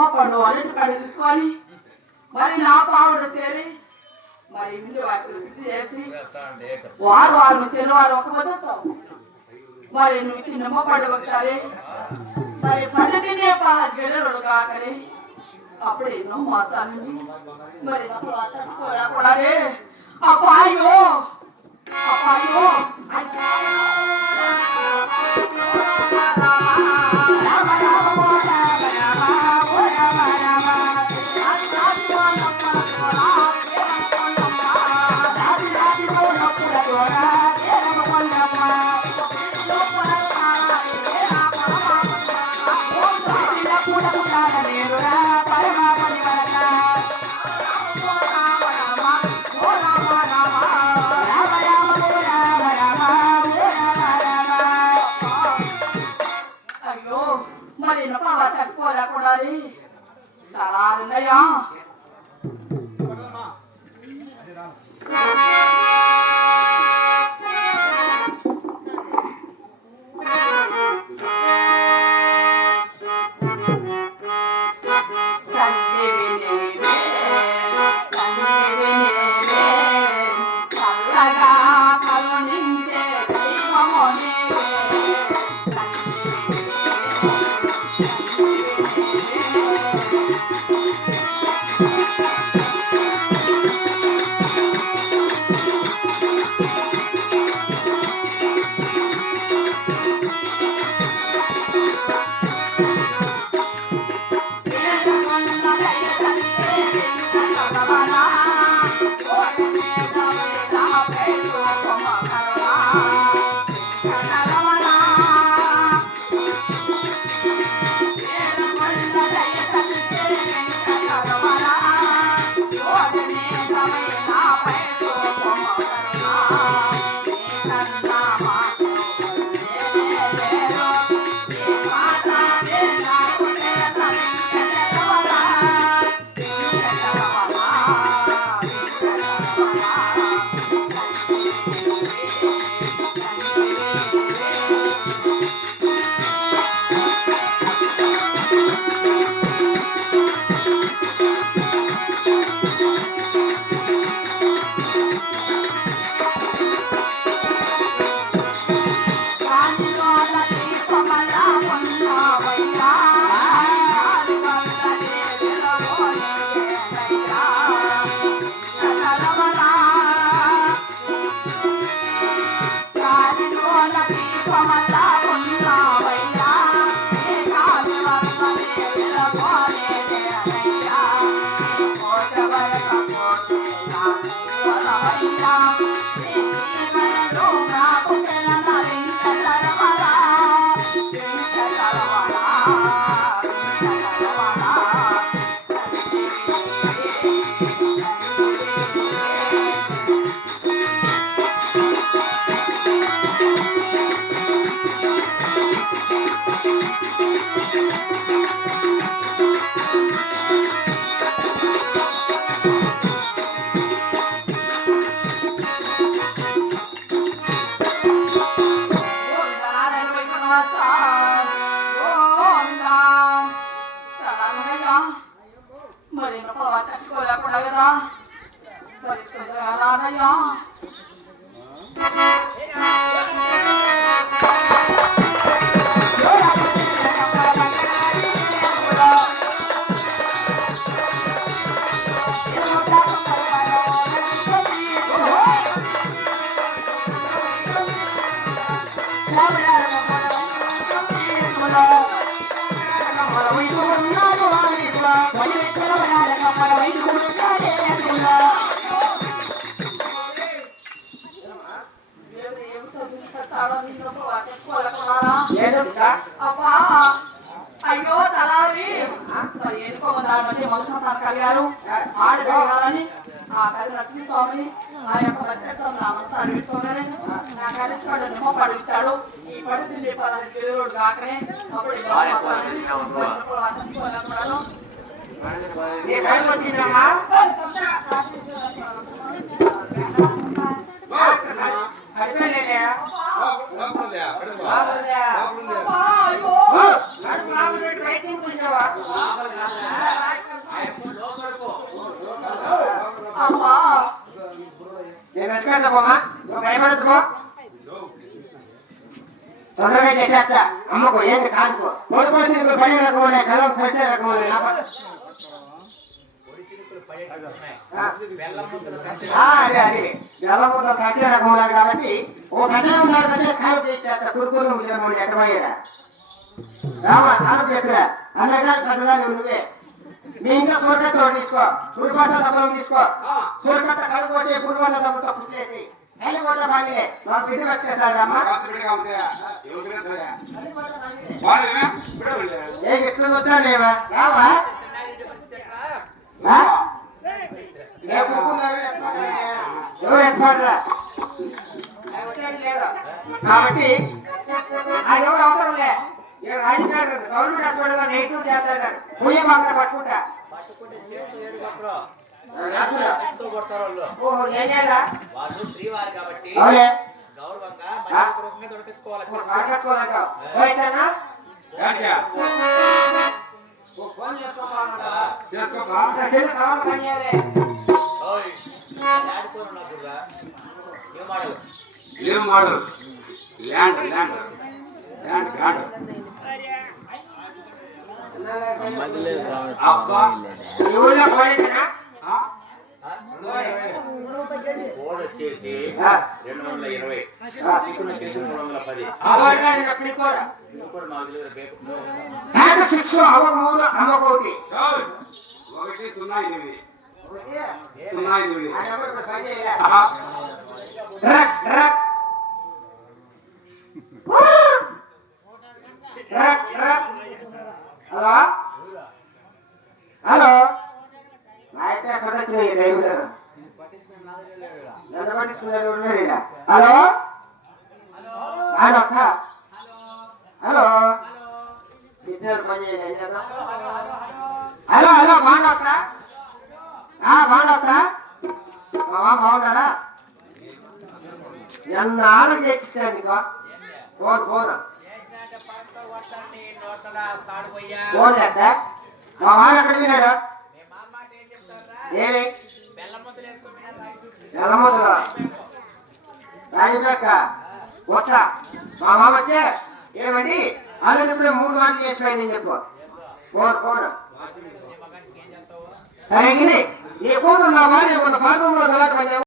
నిమ్మ పండు అన్నిటి కడి తీసుకొని మరి నా పావుడు చేరి మరి ఇంటి వాటిని శుద్ధి చేసి వారు శనివారం ఒక మొదలుతావు మరి నువ్వు నిమ్మ పండు వచ్చాలి మరి పండు తినే గిడలు కాకని అప్పుడు ఎన్నో మాసాలు మరి అప్పుడే అప్పాయో అప్పాయో అయ్యో తలావి ఎన్నుకోమన్నారు మధ్య మనసు కలిగారు ఆడగాలని ఆ కలి లక్ష్మీ స్వామిని ఆ యొక్క భద్రస్వామి నా మనసాన్ని పెట్టుకోగానే నా కలిసివాడు నిమ్మ పడిచాడు ఈ పడితే 15 కిలోలు కాకనే అప్పుడు చేద్దామమ్మా, నువ్వు భయపడద్దు, తొందరగా చేసేస్తా. అమ్మకు ఏంటి కాదుకో, పొడి పొడి సినుకులు పడే రకం ఉన్నాయి, కలం పట్టే రకం ఉన్నాయి. అదే అది బెల్లముద్ద కట్టే రకం ఉన్నది కాబట్టి ఓ పెద్ద ఉన్నాడు కంటే కాలు చేసేస్తా. కురుకురు ముసలి ఎక్కడ పోయాడా రామా కాలు చేస్తురా అందరికీ పెద్దదా నువ్వే. మీ ఇంకా సూర్యతో తీసుకో, సూర్యపాత దప్పలం తీసుకో, సూర్యకత్త కడుకోటి పురువాల దప్పతో పుట్టేసి వెళ్ళిపోతే బాగా మాకు బిడ్డ వచ్చేసాడు అమ్మ. ఏ ఇట్లు వచ్చానేవా రావా ఎవరు ఎత్తుకోడరా కాబట్టి అది ఎవరు అవసరం లే. గవర్నమెంట్ హాస్పిటల్ నెగిటివ్ చేస్తాడు పుయ్య మాత్రం పట్టుకుంటా. ఏం model land land land land అబ్బా కోడ్ వచ్చేసి 220, చికెన్ వచ్చేసి 310. అమ్మకోటి 108 హలో హలో అయితే ఎక్కడ ఎంత పట్టించుకున్నారు? హలో హలో హలో సిగ్నల్ పని హలో హలో బాగున్నావుతా బాగున్నావుతా బాగున్నాడా? ఎన్నాళ్ళు చేసిస్తాను నీకు ఫోన్ ఫోన్ ఫోన్ చేస్తా. మా వాడు ఎక్కడ విన్నాడు? ఏమి బెల్లముద్ర రాజపేట కొత్త మా మామ వచ్చే ఏమండి ఆల్రెడీ 3 మాటలు చేసిపోయింది నేను చెప్పు. ఫోన్ ఫోన్ సరే నీ కూతురు నా భార్య మన బాత్రూంలో